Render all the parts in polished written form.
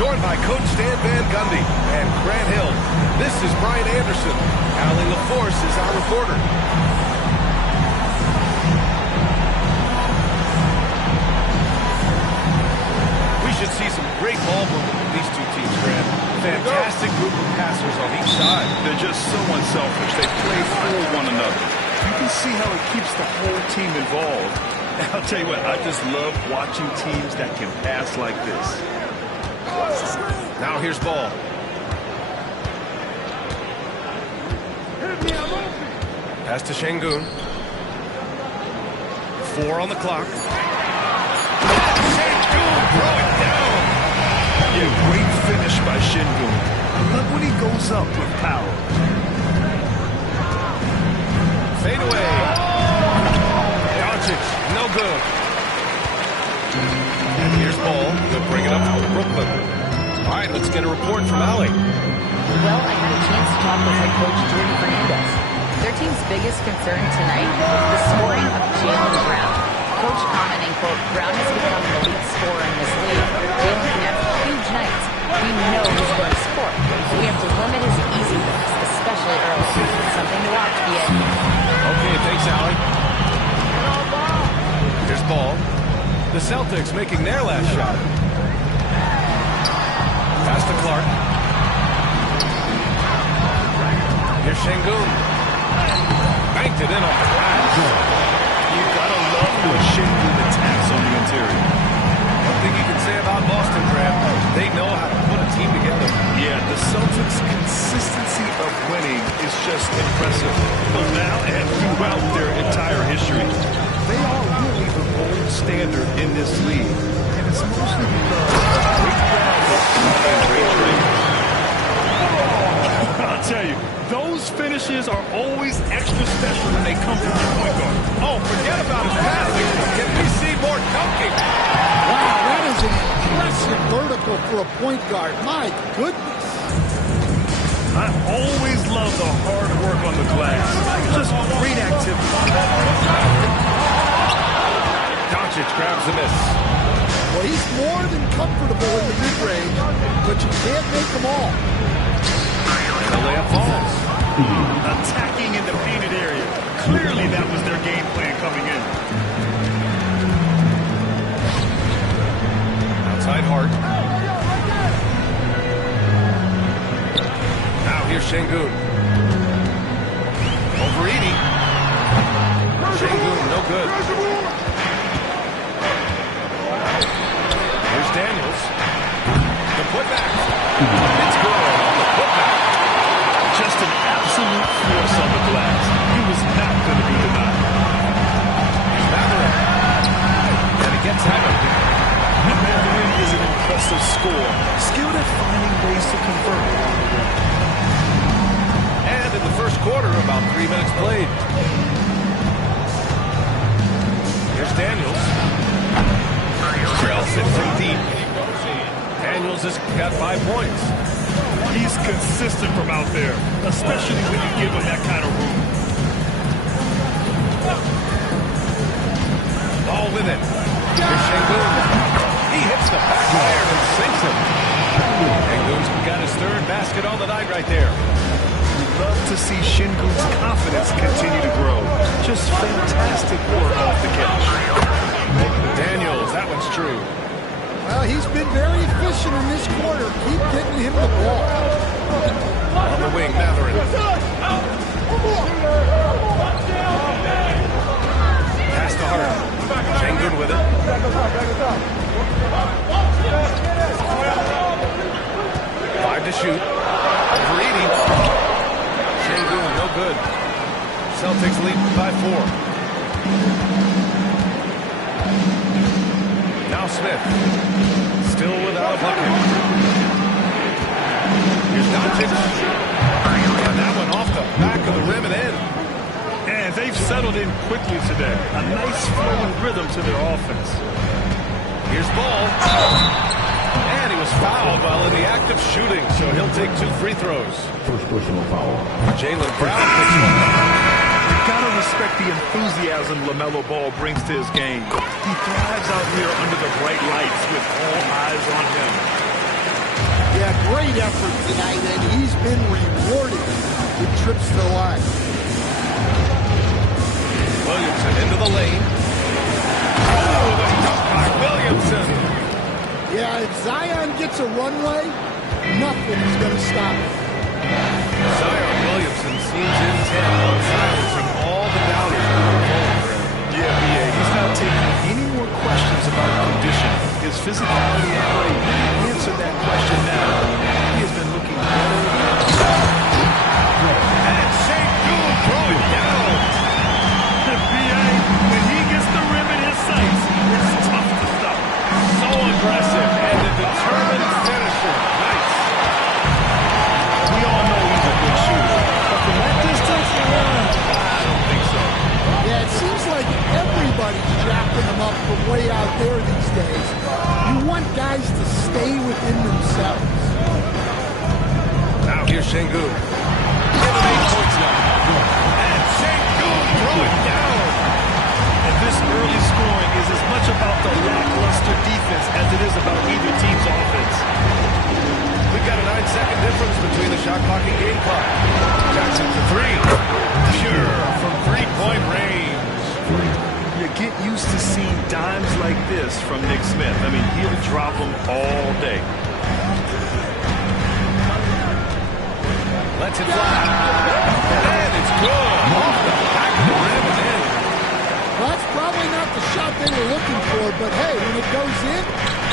joined by Coach Stan Van Gundy and Grant Hill. This is Brian Anderson. Allie LaForce is our reporter. We should see some great ball movement with these two teams, Grant. Fantastic group of passers on each side. They're just so unselfish. They play for one another. You can see how it keeps the whole team involved. And I'll tell you what, I just love watching teams that can pass like this. Now here's ball. Pass to Şengün. 4 on the clock. Şengün, throw it down. Yeah, great finish by Şengün. I love when he goes up with power. Fade away. Doncic, no good. And here's ball. He'll bring it up for Brooklyn. All right, let's get a report from Allie. Well, I had a chance to talk with head coach Jordan Fernandez. Their team's biggest concern tonight was the scoring of Jaylen Brown. Coach commenting, quote, Brown has become the lead scorer in this league. Jaylen can have huge nights. We know he's going to score. So we have to limit his easy looks, especially early. It's something to watch, BA. Okay, thanks, Allie. Here's ball. The Celtics making their last shot. Pass to Clark. Here's Şengün. Banked it in off the glass. You gotta love the Şengün attacks on the interior. One thing you can say about Boston, Grant, they know how to put a team together. Yeah, the Celtics' consistency of winning is just impressive. Well, now and throughout their entire history, they are really the gold standard in this league. And it's mostly because of great groundwork and great training. I'll tell you, those finishes are always extra special when they come from your point guard. Oh, forget about his passing. Can we see more dunking? Wow, that is an impressive vertical for a point guard. My goodness. I always love the hard work on the glass. Just great activity. Doncic grabs the miss. Well, he's more than comfortable in the mid-range, but you can't make them all. The layup falls. Attacking in the painted area. Clearly that was their game plan coming in. Outside Hart. Now here's Şengün. Over Edey. Şengün, no good. Here's Daniels. The putback. It's good on the putback. Just an absolute force on the glass. He was not going to be denied. Mathurin. And it gets Hammond. Mathurin is an impressive scorer. Skilled at finding ways to convert. And in the first quarter, about 3 minutes played. Here's Daniels. Trails it from deep. Daniels has got 5 points. He's consistent from out there, especially when you give him that kind of room. Ball with it. Here's Şengün. He hits the back iron and sinks it. Şengün's got his third basket on the night right there. We'd love to see Şengün's confidence continue to grow. Just fantastic work off the catch. Daniels, that one's true. Well, he's been very efficient in this quarter. Keep getting him the ball. On the wing, Mathurin. Pass to Hart. Şengün with it. Five to shoot. Over Edey. Şengün, no good. Celtics lead by 4. Now Smith. Still without a bucket. Here's Doncic. And that one off the back of the rim and in. And they've settled in quickly today. A nice flowing rhythm to their offense. Here's ball. And he was fouled while in the act of shooting, so he'll take 2 free throws. First personal foul. Jaylen Brown picks one up. You've got to respect the enthusiasm LaMelo Ball brings to his game. He thrives out here under the bright lights with all eyes on him. Yeah, great effort tonight, and he's been rewarded with trips to the line. Williamson into the lane. Oh, the dunk by Williamson. Yeah, if Zion gets a runway, nothing is going to stop him. Zion Williamson seems intent on silencing all the doubters who are pulling for him. Yeah, B.A. He's not taking any more questions about condition. His physicality and play answer that question now. He has been looking better. And Sengun throwing down. B.A. when he gets the rim in his sights, it's tough to stop. So aggressive and a determined finisher. Nice. We all know he's a good shooter, but from that distance, I don't think so. Yeah, it seems like everybody's jacking them up from way out there these days. You want guys to stay within themselves. Now here's Sengun. 8 points now. And Sengun throwing down. And this early scoring is as much about the lackluster defense as it is about either team's offense. We've got a 9-second difference between the shot clock and game clock. Jackson for three. Pure from three-point range. You get used to seeing dimes like this from Nick Smith. I mean, he'll drop them all day. Lets it fly. And it's good. Off the back of the rim and in. Well, that's probably not the shot they were looking for, but hey, when it goes in,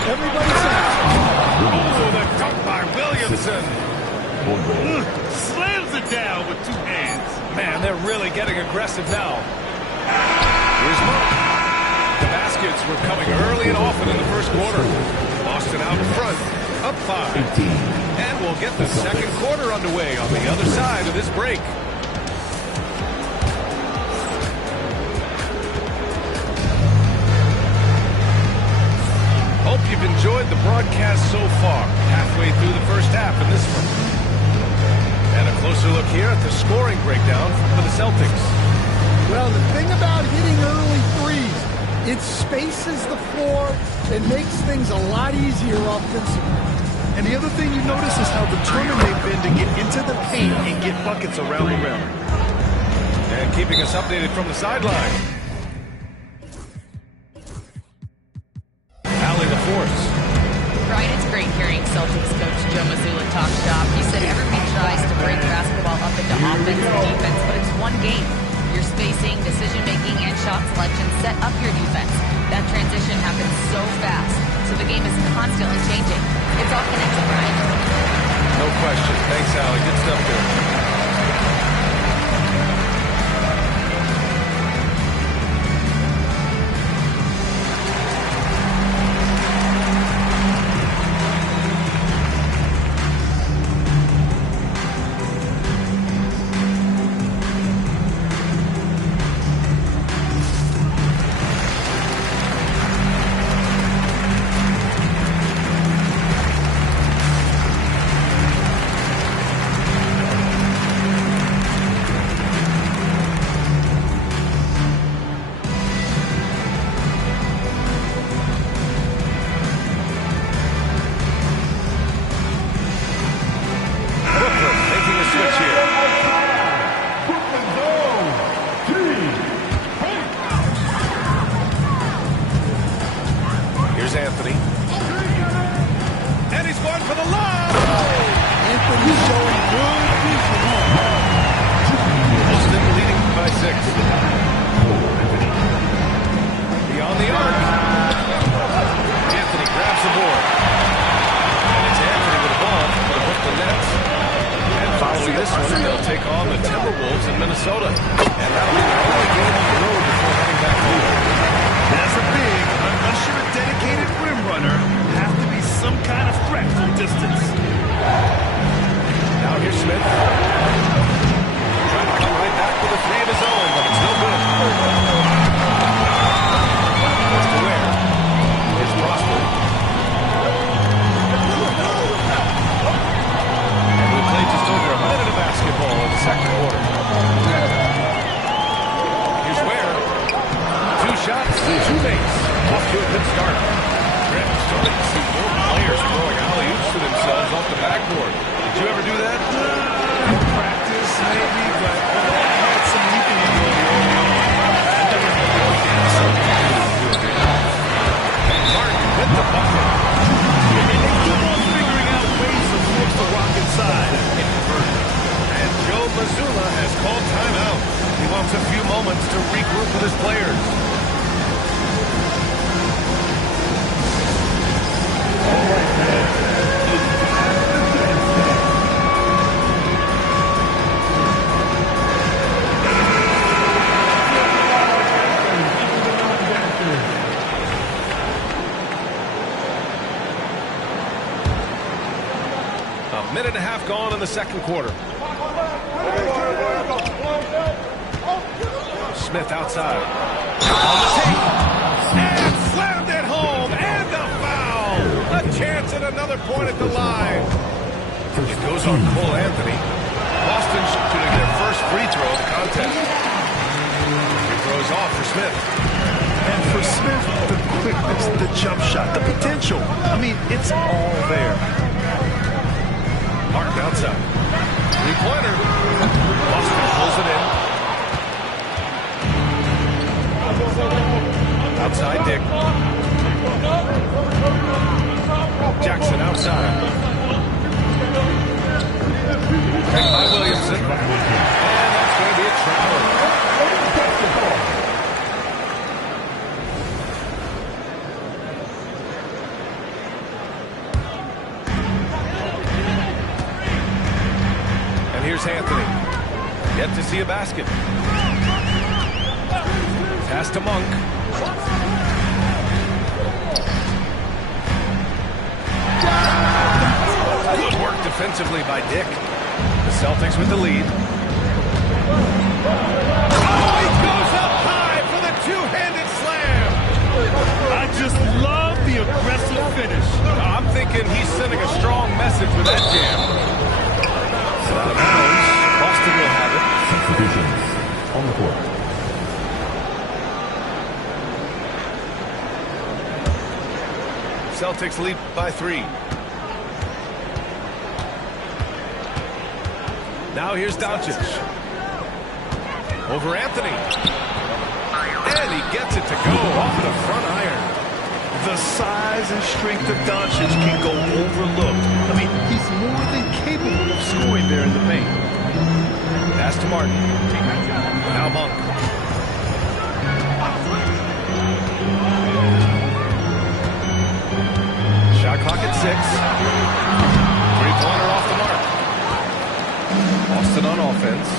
everybody's happy. Oh, the dunk by Williamson. Slams it down with two hands. Man, they're really getting aggressive now. Here's Monk. The baskets were coming early and often in the first quarter. Boston out in front, up 5. And we'll get the second quarter underway on the other side of this break. Hope you've enjoyed the broadcast so far. Halfway through the first half in this one. And a closer look here at the scoring breakdown for the Celtics. Well, the thing about hitting early threes, it spaces the floor and makes things a lot easier offensively. And the other thing you notice is how determined they've been to get into the paint and get buckets around the rim. And keeping us updated from the sideline. Allie LaForce. Ryan, it's great hearing Celtics coach Joe Mazzulla talk shop. He said everybody tries to break basketball up into offense and defense, but it's one game. Your spacing, decision-making, and shot selection set up your defense. That transition happens so fast, so the game is constantly changing. It's all connected, Ryan. No question. Thanks, Allie. Good stuff there. Anthony. And he's going for the lob. Anthony's showing good vision. Boston leading by 6. Beyond the arc. Anthony grabs the board. And it's Anthony with the ball to hook the nets. And following this one, they'll take on the Timberwolves in Minnesota. And that'll be their only game on the road before heading back home. That's a big, unless you're a dedicated rim runner, have to be some kind of threat from distance. Now here's Smith. Trying to come right back with a 3 of his own, but it's no good. That's to Ware. Here's Prosper. And we played just over a minute of basketball in the second quarter. Here's Ware. 2 shots, 2 makes. Off to a good start. Grant starting to see more players throwing alley-oops to themselves off the you ever do that? Practice, maybe, but although I had some leaping ability early on, I never had the weekend, so I can't do it again. Martin with the bucket. And they keep on figuring out ways to force the rock inside. And Joe Mazzulla has called timeout. He wants a few moments to regroup with his players. A minute and a half gone in the second quarter. Smith outside. On the tape. And slammed it home. And a foul. A chance at another point at the line. It goes on Cole Anthony. Boston shooting their first free throw of the contest. Free throws off for Smith. And for Smith, the quickness, the jump shot, the potential. I mean, it's all there. Martin outside. Three-pointer. Boston pulls it in. Outside Dick. Jackson outside. Picked by Williamson. And that's going to be a travel. And here's Anthony. Yet to see a basket. Pass to Monk. Good work defensively by Dick. The Celtics with the lead. Oh, he goes up high for the two-handed slam. I just love the aggressive finish. I'm thinking he's sending a strong message with that jam. Out of bounds. Boston will have it. Substitutions on the court. Celtics lead by 3. Now here's Doncic. Over Anthony. And he gets it to go off the front iron. The size and strength of Doncic can go overlooked. I mean, he's more than capable of scoring there in the paint. Pass to Martin. Now Monk. Shot clock at 6. Three-pointer off the mark. Boston on offense.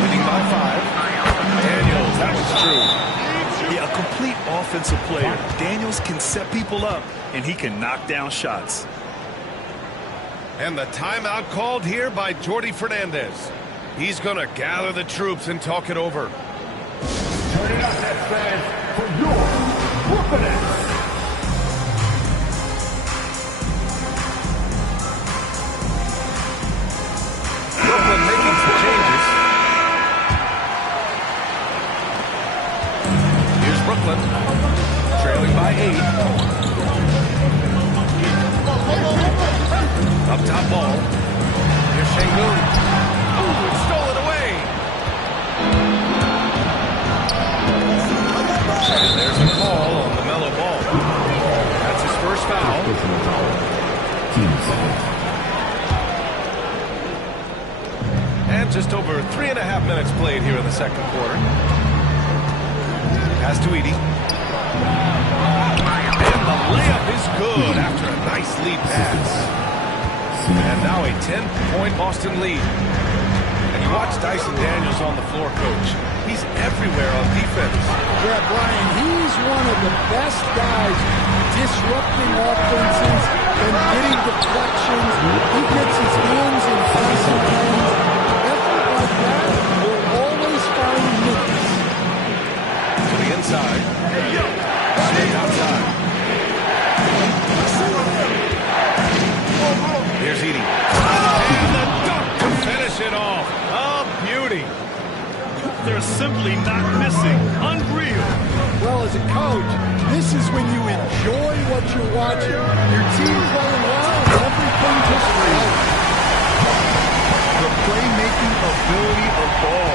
Leading by 5. Daniels, that was true. Yeah, a complete offensive player. Daniels can set people up, and he can knock down shots. And the timeout called here by Jordi Fernandez. He's going to gather the troops and talk it over. Turning up that fans for your Brooklyn. Brooklyn making some changes. Here's Brooklyn, trailing by 8. Up top ball. Here's Şengün. Ooh, it stole it away. And there's a call on the Melo ball. That's his first foul. And just over 3.5 minutes played here in the second quarter. Pass to Edey. And the layup is good after a nice lead pass. And now a 10-point Boston lead. And you watch Dyson Daniels on the floor, Coach. He's everywhere on defense. Yeah, Brian, he's one of the best guys disrupting offenses and getting deflections. He gets his hands in passing lanes. Effort like that will always find minutes. To the inside. Smith outside. Here's Edey. And the dunk to finish it off. A beauty. They're simply not missing. Unreal. Well, as a coach, this is when you enjoy what you're watching. Your team playing well and everything just right. The playmaking ability of Ball.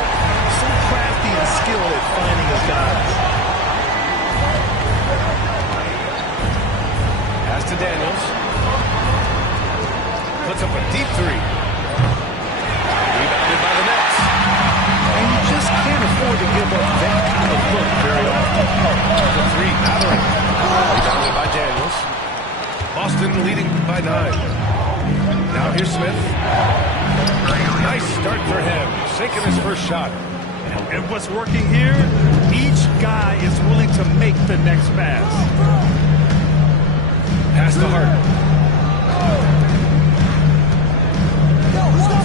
So crafty and skilled at finding his guys. Pass to Daniels. Puts up a deep three. Rebounded by the Nets. And you just can't afford to give up that kind of look very often. The three, Matherin. Rebounded by Daniels. Boston leading by 9. Now here's Smith. Nice start for him. Sinking his first shot. And what's working here? Each guy is willing to make the next pass. Pass to Harden.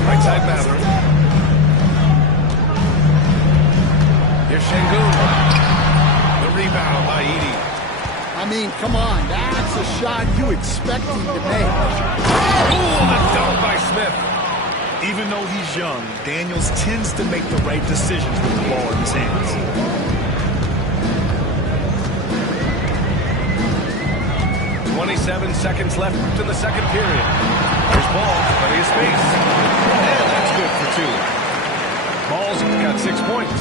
Right side Matherin. Here's Şengün. The rebound by Edey. I mean, come on, that's a shot you expect him to make. Ooh, the dunk by Smith. Even though he's young, Daniels tends to make the right decisions with the ball in his hands. Seconds left in the second period. There's Ball, plenty of space. And that's good for 2. Ball's got 6 points.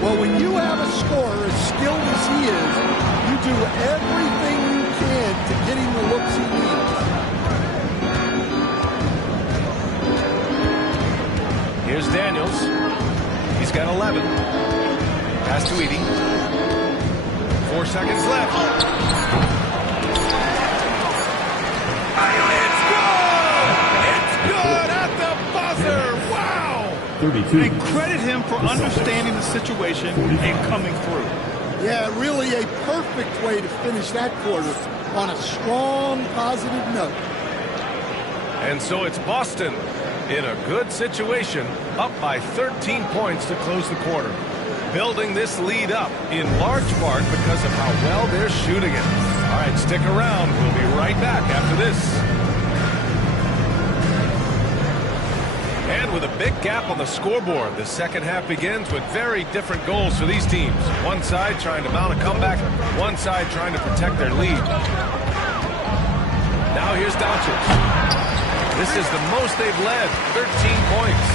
Well, when you have a scorer as skilled as he is, you do everything you can to get him the looks he needs. Here's Daniels. He's got 11. Pass to Edey. 4 seconds left. Good at the buzzer. Wow. 32. And credit him for understanding the situation and coming through. Yeah, really a perfect way to finish that quarter on a strong, positive note. And so it's Boston in a good situation, up by 13 points to close the quarter. Building this lead up in large part because of how well they're shooting it. All right, stick around. We'll be right back after this. And with a big gap on the scoreboard, the second half begins with very different goals for these teams. One side trying to mount a comeback, one side trying to protect their lead. Now here's Doncic. This is the most they've led, 13 points.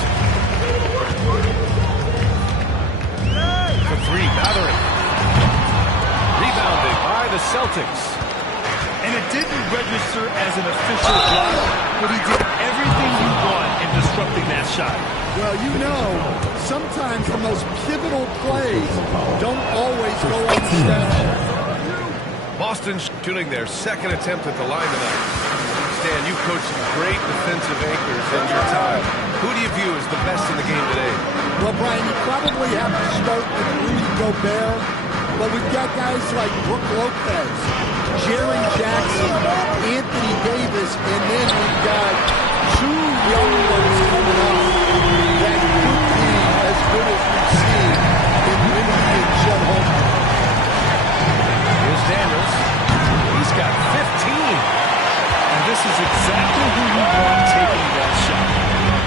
For 3, Matherin. Rebounded by the Celtics. And it didn't register as an official block, but he did everything he wanted in disrupting that shot. Well, you know, sometimes the most pivotal plays don't always go unstated. Boston shooting their second attempt at the line tonight. Stan, you've coached some great defensive anchors in your time. Who do you view as the best in the game today? Well, Brian, you probably have to start with Rudy Gobert, but we've got guys like Brook Lopez, Jaren Jackson, Anthony Davis, and then we've got 2 young ones coming up that could be as good as we've seen in Wemby and Chet Holmgren. Here's Daniels. He's got 15. And this is exactly who you want taking that shot.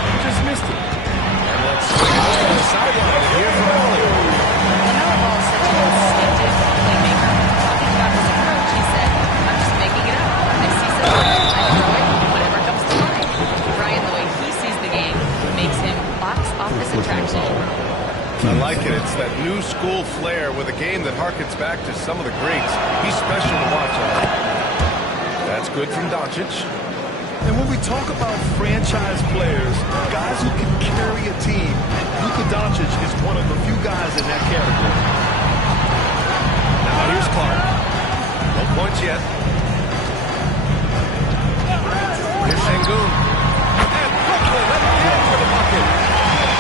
He just missed it. And let's swing it over the sideline and hear from Elliott. Lamelo Ball is such an instinctive playmaker. Talking about his approach, he said, I'm just making it up. I see something, I throw it, whatever comes to mind. Brian, the way he sees the game makes him box office attraction. I like it. It's that new school flair with a game that harkens back to some of the greats. He's special to watch. That's good from Doncic. And when we talk about franchise players, guys who can carry a team, Luka Doncic is one of the few guys in that category. Now here's Clark. No points yet. Here's Şengün. And Brooklyn again for the bucket.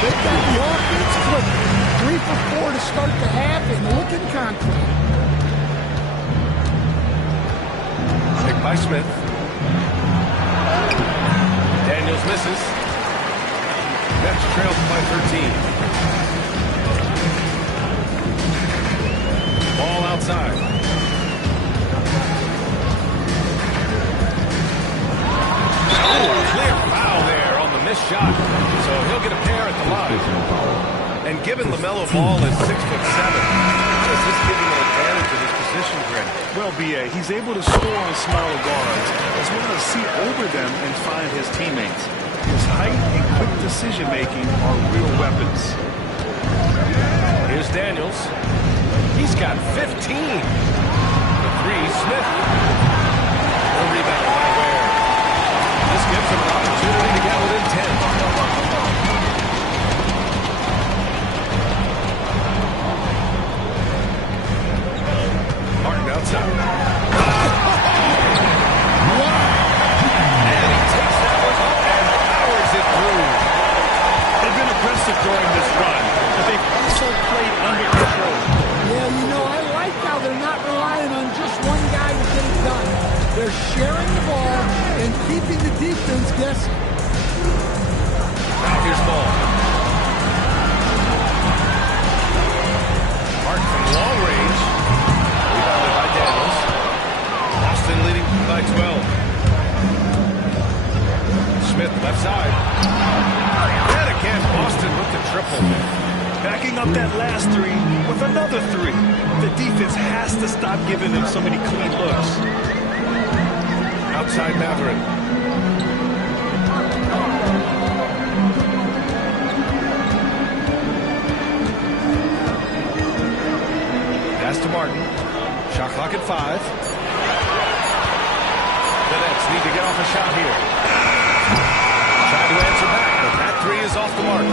They've got the offense clicking. 3 for 4 to start the half and looking confident. Picked by Smith. Daniels misses. Nets trails by 13. Ball outside. Oh, clear foul there on the missed shot. So he'll get a pair at the line. And given LaMelo Ball is 6'7", how does this give him an advantage in his position, Greg? Well, B.A., he's able to score on smaller guards, as well as see over them and find his teammates. His height and quick decision-making are real weapons. Here's Daniels. He's got 15. The three, Smith. The rebound by Ware. This gives him an opportunity to get within 10. Martin outside. And he takes that one up and powers it through. They've been aggressive during this run, but they've also played under control. Yeah, you know, I like how they're not relying on just one guy to get it done. They're sharing the ball and keeping the defense guessing. Now here's ball. Martin from long range. Rebounded by Daniels. Boston leading by 12. Smith left side. And again, Boston with the triple. Backing up that last three with another three. The defense has to stop giving them so many clean looks. Outside Matherin. Pass to Martin. Shot clock at 5. The Nets need to get off a shot here. Trying to answer back, but that three is off the mark.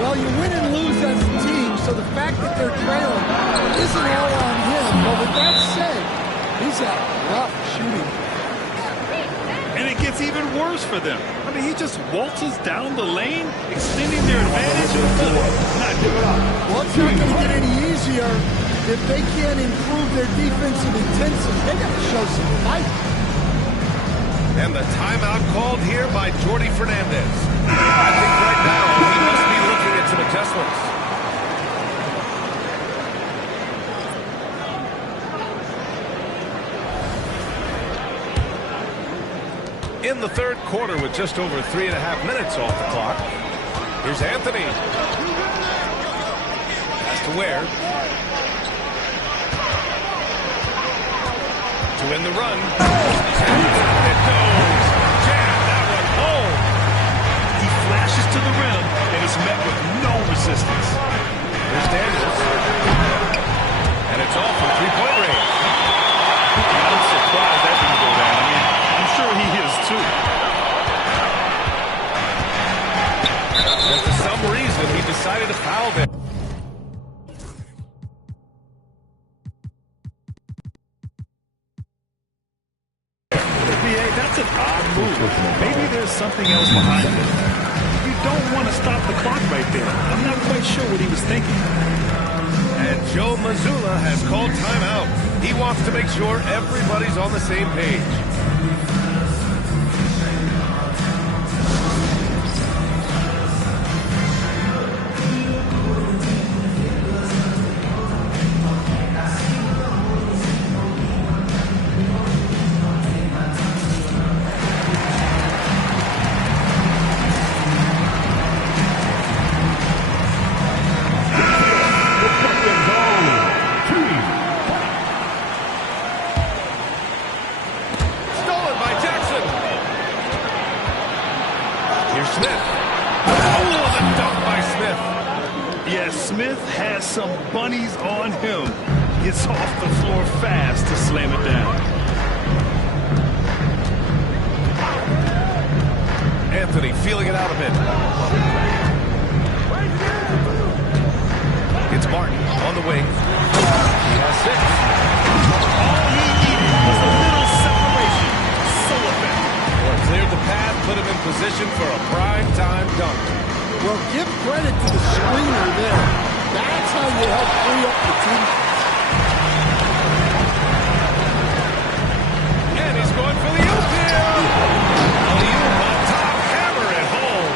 Well, you win and lose as a team, so the fact that they're trailing isn't all on him. But with that said, he's out rough shooting. And it gets even worse for them. I mean, he just waltzes down the lane, extending their advantage. Not giving up. Well, it's not going to get any easier if they can't improve their defensive intensity. They got to show some fight. And the timeout called here by Jordi Fernandez. I think right now he must be looking at some adjustments. In the third quarter with just over 3.5 minutes off the clock. Here's Anthony. Pass to Ware. To win the run. It goes. Jam that one home. He flashes to the rim and is met with no resistance. Here's Daniels. And it's all from three-point range. I'm surprised that didn't go down. I mean, I'm sure he is too. And for some reason, he decided to foul them. That's an odd move. Maybe there's something else behind it. You don't want to stop the clock right there. I'm not quite sure what he was thinking. And Joe Mazzulla has called timeout. He wants to make sure everybody's on the same page. Smith has some bunnies on him. Gets off the floor fast to slam it down. Anthony feeling it out a bit. It's Martin on the wing. He has 6. All he needed was a little separation. So effective. Well, cleared the path, put him in position for a prime-time dunk. Well, give credit to the screener there. That's how you help free up the team. And he's going for the oop here. Alley-oop on top, hammer it home.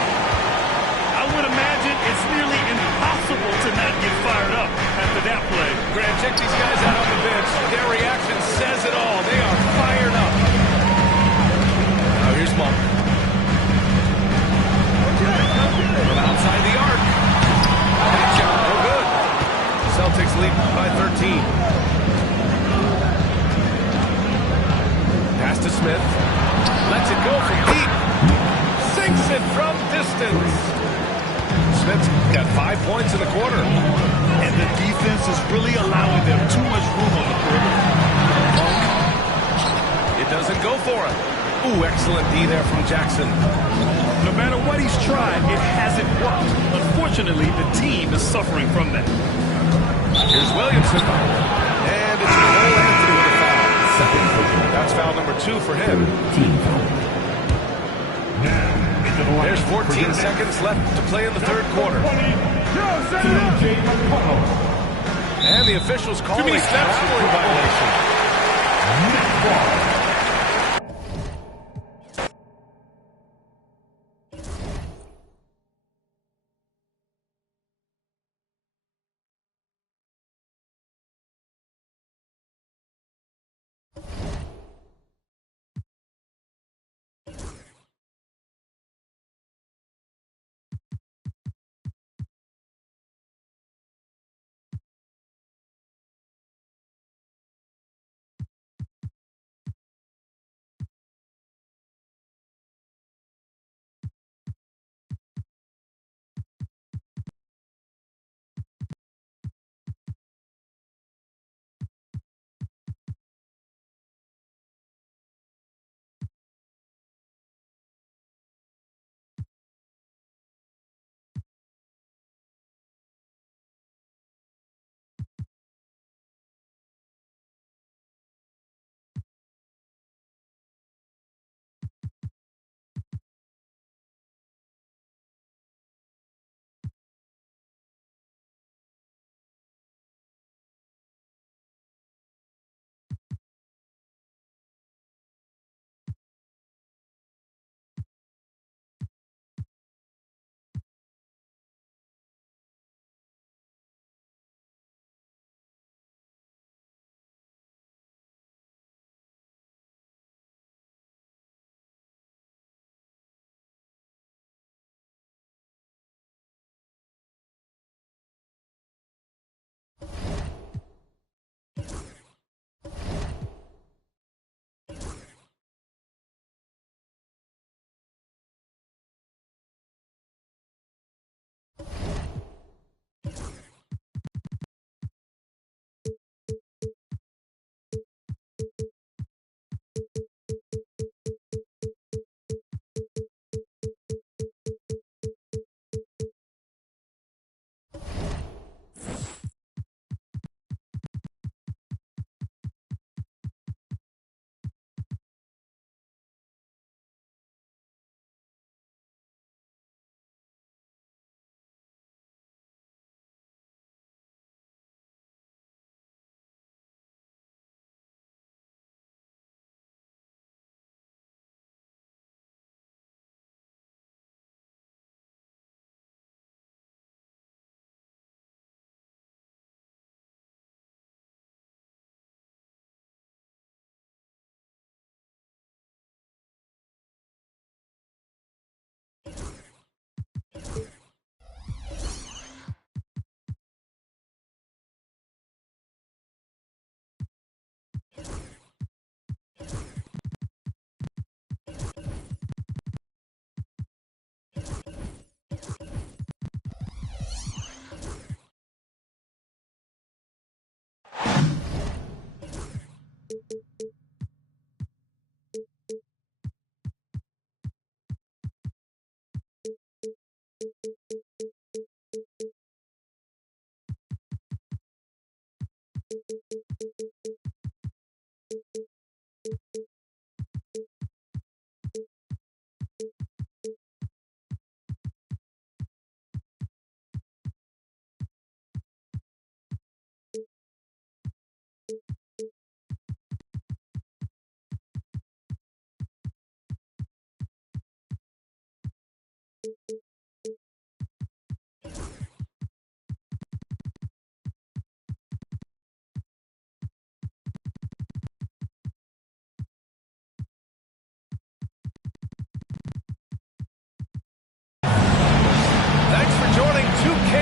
I would imagine it's nearly impossible to not get fired up after that play. Grant, check these guys out on the bench. Their reaction says it all. They are fired up. Now here's Monk. From outside the arc. Big shot, no good. Celtics lead by 13. Pass to Smith. Lets it go from deep. Sinks it from distance. Smith's got 5 points in the quarter. And the defense is really allowing them too much room on the perimeter. It doesn't go for him. Ooh, excellent D there from Jackson. No matter what he's tried, it hasn't worked. Unfortunately, the team is suffering from that. Here's Williamson. And it's Cole Anthony with a foul. That's foul number 2 for him. There's 14 seconds left to play in the third quarter. And the officials call a traveling violation.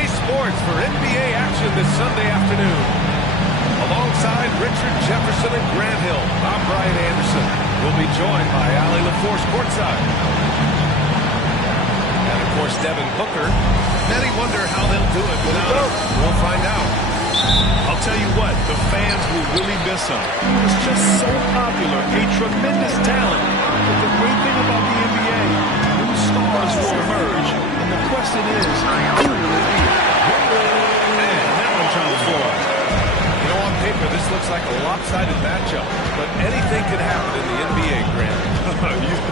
Sports for NBA action this Sunday afternoon. Alongside Richard Jefferson and Grant Hill, I'm Brian Anderson. We'll be joined by Allie LaForce courtside. of course, Devin Booker. Many wonder how they'll do it without him. We'll find out. I'll tell you what, the fans will really miss him. He was just so popular, a tremendous talent. But the great thing about the NBA, new stars will emerge. And the question is, who will it be? Man, that one trying to floor. You know, on paper, this looks like a lopsided matchup, but anything could happen in the NBA, Grant.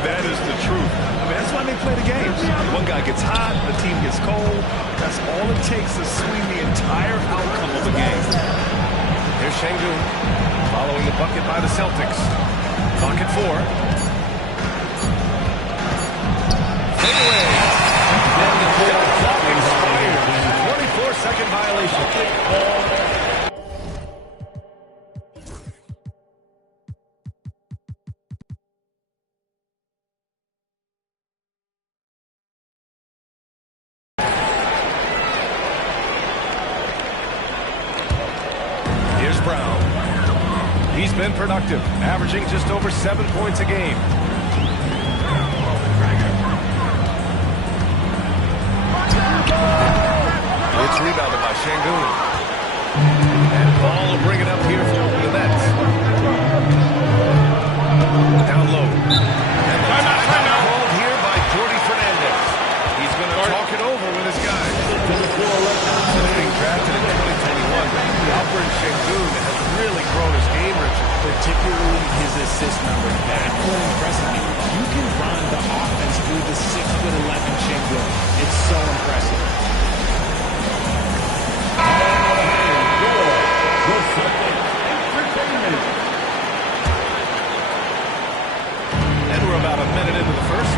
That is the truth. I mean, that's why they play the games. One guy gets hot, the team gets cold. That's all it takes to swing the entire outcome of a game. Here's Şengün following the bucket by the Celtics. Clock at 4. Fade away. And the shot clock expires. 24-second violation. Brown. He's been productive, averaging just over 7 points a game. It's rebounded by Şengün. And Paul will bring it up here for the Nets. Down low. And the timeout called here by Jordi Fernandez. He's going to talk it over with his guys. Since being drafted in 2021, Alperen Şengün has really grown his game, Richard. Particularly his assist number. That really impressed me. You can run the offense through the 6'11" Şengün. It's so impressive. And we're about a minute into the first.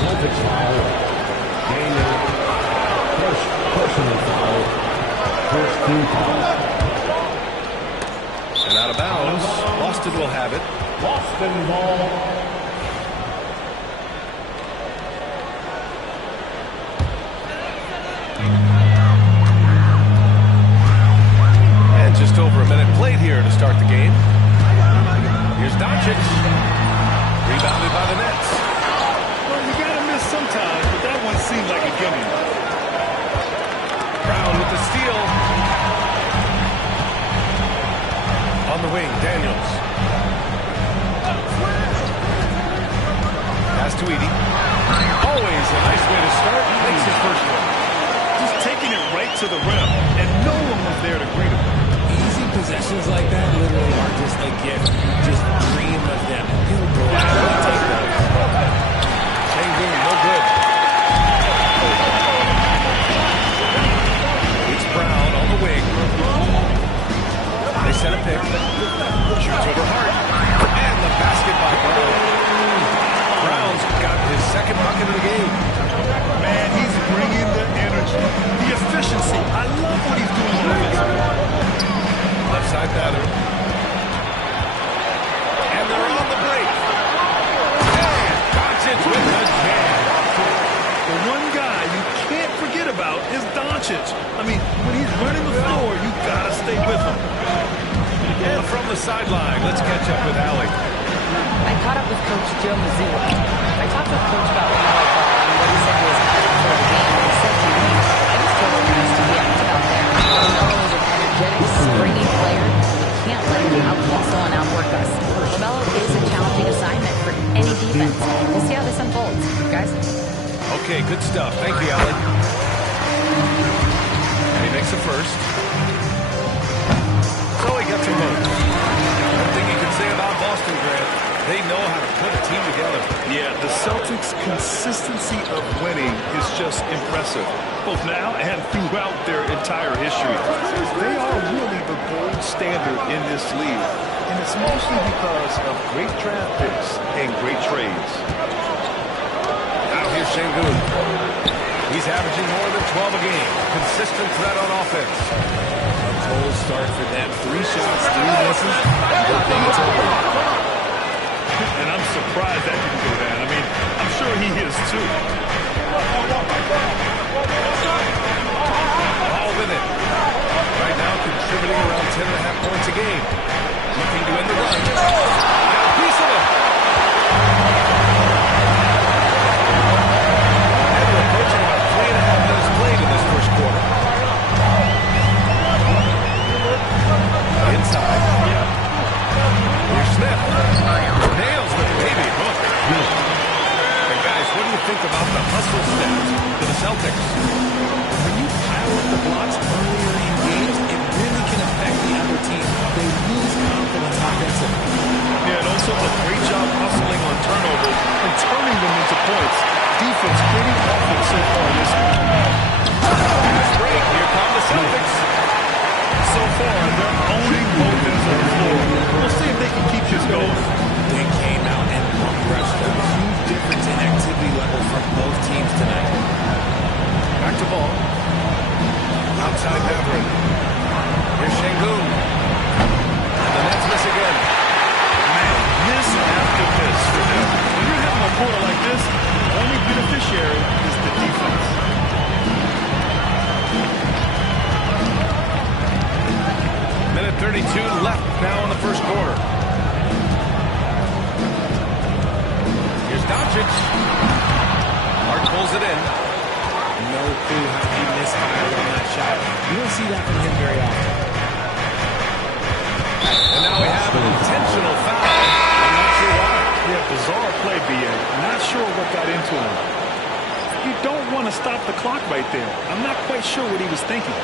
Celtics foul. Daniel. First personal foul. First team foul. And out of bounds. Boston will have it. Boston ball. And just over a minute played here to start the game. Here's Doncic. Rebounded by the Nets. Well, you got to miss sometimes, but that one seemed like a gimme. Brown with the steal. On the wing, Daniels. Pass to Edey. Always a nice way to start. Makes his first one. Just taking it right to the rim, and no one was there to greet him. Easy possessions like that literally are just a gift. Just dream of them. He'll gladly take those. Şengün, no good. It's Brown on the wing. They set a pick. Shoots over Hart. And the basket by Brown. Brown's got his second bucket of the game. Man, he's bringing the energy, the efficiency. I love what he's doing offensively. Left side batter. And they're on the break. And Doncic with the jam. The one guy you can't forget about is Doncic. I mean, when he's running the floor, you gotta stay with him. And from the sideline, let's catch up with Allie. I caught up with Coach Joe Mazzulla. I talked with Coach about Lamelo Ball and what he said was for the game. And he said to me, I was totally nice to be out there. Lamelo is an energetic, springy player. We can't let him out-hustle and outwork us. Lamelo is a challenging assignment for any defense. We'll see how this unfolds. Guys? Okay, good stuff. Thank you, Allie. And he makes a first. So he gets them both. One thing you can say about Boston, Grant, they know how to put a team together. Yeah, the Celtics' consistency of winning is just impressive, both now and throughout their entire history. They are really the gold standard in this league, and it's mostly because of great draft picks and great trades. Now here's Şengün. He's averaging more than 12 a game. Consistent threat on offense. A cold start for them. 3 shots, 3 misses, and good thing it's over. And I'm surprised that didn't go down. I mean, I'm sure he is too. All with it. Right now contributing around 10.5 points a game. Looking to end the run. Got a piece of it. Back to ball. Outside Matherin. Here's Şengün. And the Nets miss again. Man, miss after miss for them. When you're having a quarter like this, the only beneficiary is the defense. Minute 32 left now in the first quarter. Here's Doncic. Hart pulls it in. No clue how he misfired on that shot. You don't see that from him very often. And now we have an intentional foul. I'm not sure why. Yeah, bizarre play, B.A. Not sure what got into him. You don't want to stop the clock right there. I'm not quite sure what he was thinking.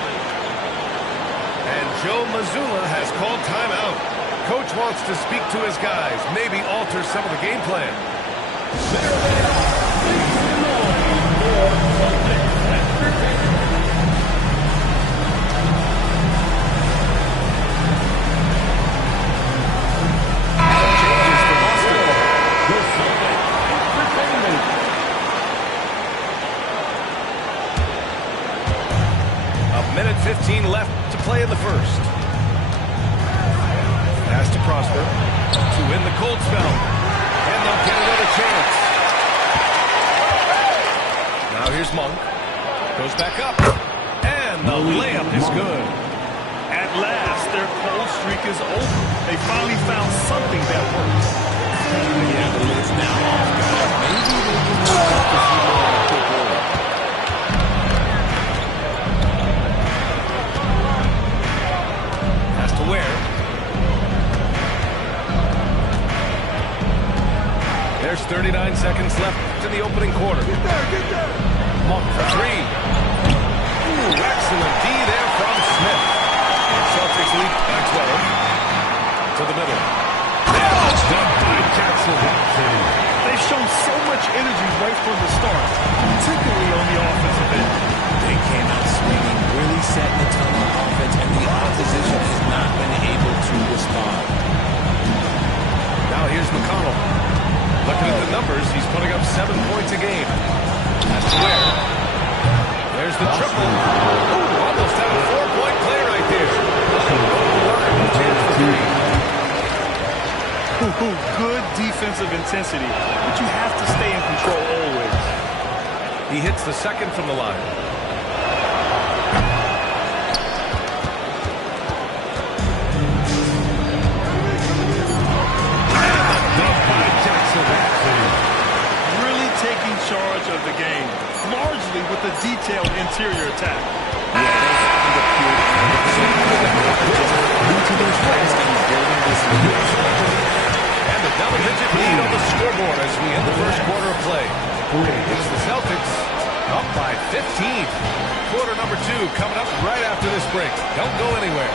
And Joe Mazzulla has called timeout. Coach wants to speak to his guys, maybe alter some of the game plan. There they are. Make some noise for Celtics entertainment. Changes for Boston. The Celtics entertainment. A minute 15 left to play in the first. Pass to Prosper to win the cold spell. And they'll get another chance. Now here's Monk. Goes back up. And the layup is good. At last, their cold streak is over. They finally found something that works. Yeah, the lid's now off, guys. Maybe they can move up a few more on a quick roll. Has to Ware. There's 39 seconds left in the opening quarter. Get there. Monk for three. Ooh, excellent D there from Smith. Celtics lead by 12. To the middle. It's done by Jackson. They've shown so much energy right from the start, particularly on the offensive end. They came out swinging, really setting the tone on offense, and the opposition has not been able to respond. Now here's McConnell. Looking at the numbers, he's putting up 7 points a game. That's Ware. There's the triple. Ooh, almost had a 4-point play right there. Chance for three. Good defensive intensity, but you have to stay in control always. He hits the second from the line. Really taking charge of the game, largely with a detailed interior attack. Yeah, they haven't appeared due to their strengths in building this lead. And a double-digit lead on the scoreboard as we end the first quarter of play. It's the Celtics up by 15. Quarter number 2 coming up right after this break. Don't go anywhere.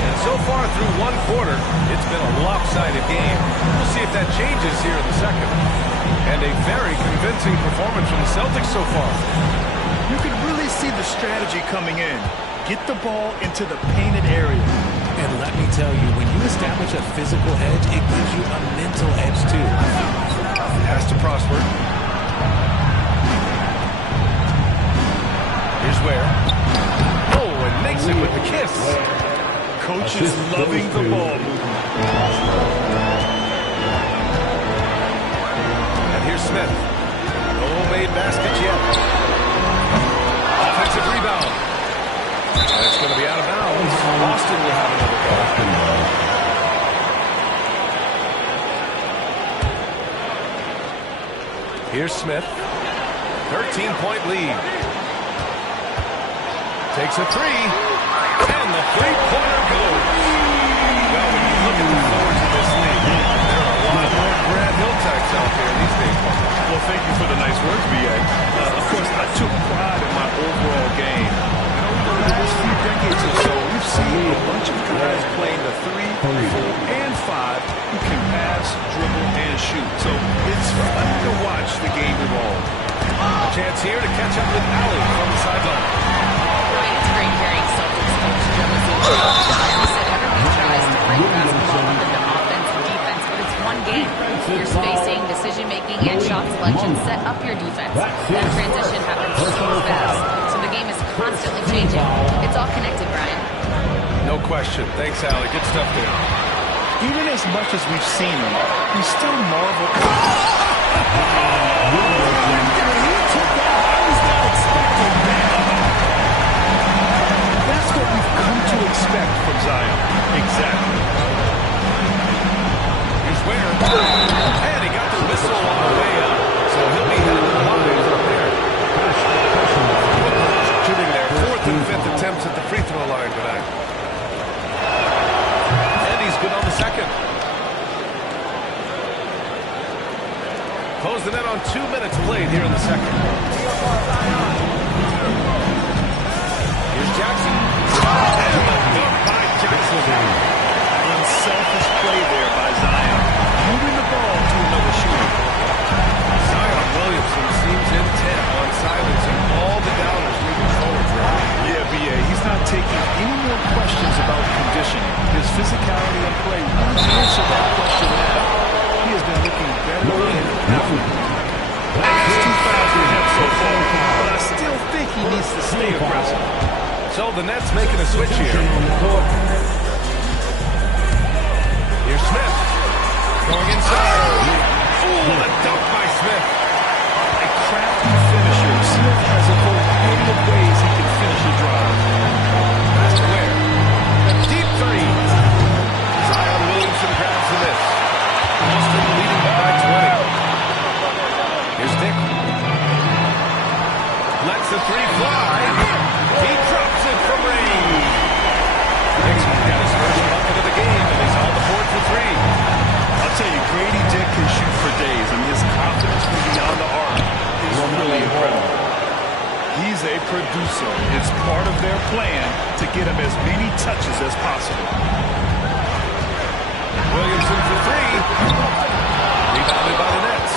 And so far through one quarter, it's been a lopsided game. We'll see if that changes here in the second. And a very convincing performance from the Celtics so far. You can really see the strategy coming in. Get the ball into the painted area. And let me tell you, when you establish a physical edge, it gives you a mental edge too. Pass to Prosper. Here's Ware. Oh, and makes it with the kiss. Coach is loving the ball movement. And here's Smith. No made baskets yet. Offensive rebound. And it's going to be out of bounds. Boston will have another ball. Here's Smith. 13-point lead. Takes a three. And the three-pointer goes. Well, when you look at the forwards in this league, there are a lot more Grant Hill types out there these days. Well, thank you for the nice words, B.A. Of course, I took pride in my overall game. Over the last few decades or so, we've seen a bunch of guys playing the 3, 4, and 5 who can pass, dribble, and shoot. So it's fun to watch the game evolve. A chance here to catch up with Allie from the sideline. Right, it's great hearing Celtics coach Joe Mazzulla. He said everyone tries to bring basketball up into offense and defense, but it's one game game. Your spacing, decision-making, and shot selection set up your defense. That transition happens so fast, so the game is constantly changing. It's all connected, Brian. No question. Thanks, Allie. Good stuff there. Even as much as we've seen him, we still marvel. He took that. I was not expecting that. That's what we've come to expect from Zion. Exactly. Here's Ware. And he got the whistle on the way up. So he'll be headed to the line from there. Shooting their 4th and 5th attempts at the free throw line tonight. And he's good on the second. Close the net on 2 minutes played here in the second. Here's Jackson. And the dunk by Jackson. Unselfish play there by Zion. Moving the ball to another shooter. Zion Williamson seems intent on silencing all the doubters moving forward. Yeah, B.A. He's not taking any more questions about conditioning. His physicality and play won't answer that question now. He has been looking better and better. He's 2 fouls in him so far, but I still think he needs to stay aggressive. So the Nets making a switch here. Here's Smith. Going inside. Ooh, the dunk by Smith. A crafty finisher. Smith has a variety of ways he can finish a drive. Pass to Ware. A deep three. Zion Williamson grabs the miss. Boston leading by 20. Here's Dick. Lets the three fly. He drops it from range. Dick's got his first bucket of the game, and he's on the board for 3. I'll tell you, Grady Dick can shoot for days, and his confidence from beyond the arc is really incredible. He's a producer. It's part of their plan to get him as many touches as possible. Williamson for 3. Rebounded by the Nets.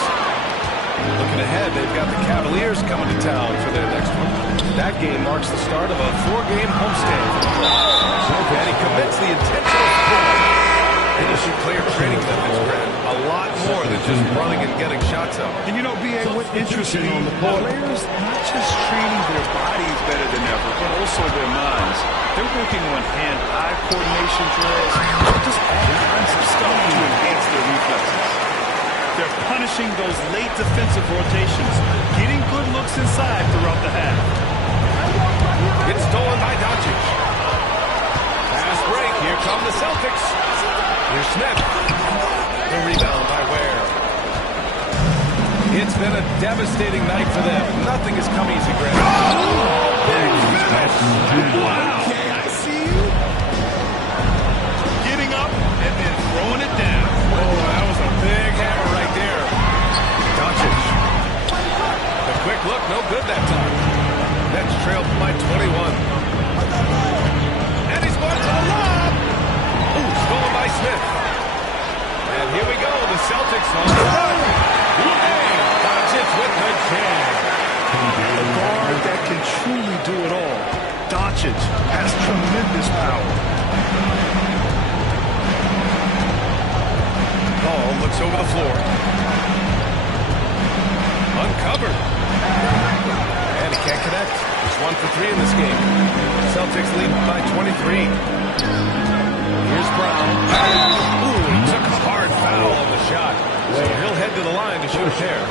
Looking ahead, they've got the Cavaliers coming to town for their next one. That game marks the start of a 4-game homestand for the Clippers. And he commits the intentional pull. And you should clear training methods, Brad. A lot more than just running and getting shots up. And you know, B.A., what interests me, players not just training their bodies better than ever, but also their minds. They're working on hand-eye coordination drills, just all kinds of stuff to enhance their reflexes. They're punishing those late defensive rotations, getting good looks inside throughout the half. It's stolen by Doncic. Fast break. Here come the Celtics. Here's Smith. The rebound by Ware. It's been a devastating night for them. Nothing has come easy, Grant. Big finish. Wow. Okay, I see you. Getting up and then throwing it down. Oh, that was a big hammer right there. Doncic. The quick look, no good that time. Nets trailed by 21. And he's going to the lob. Ooh, stolen by Smith. And here we go, the Celtics on the run. Hey, Doncic with the jam. A guard that can truly do it all. Doncic has tremendous power. Ball looks over the floor. Uncovered. And he can't connect. He's 1 for 3 in this game. Celtics lead by 23. Here's Brown. Ooh, he took a hard foul on the shot. So he'll head to the line to shoot a pair.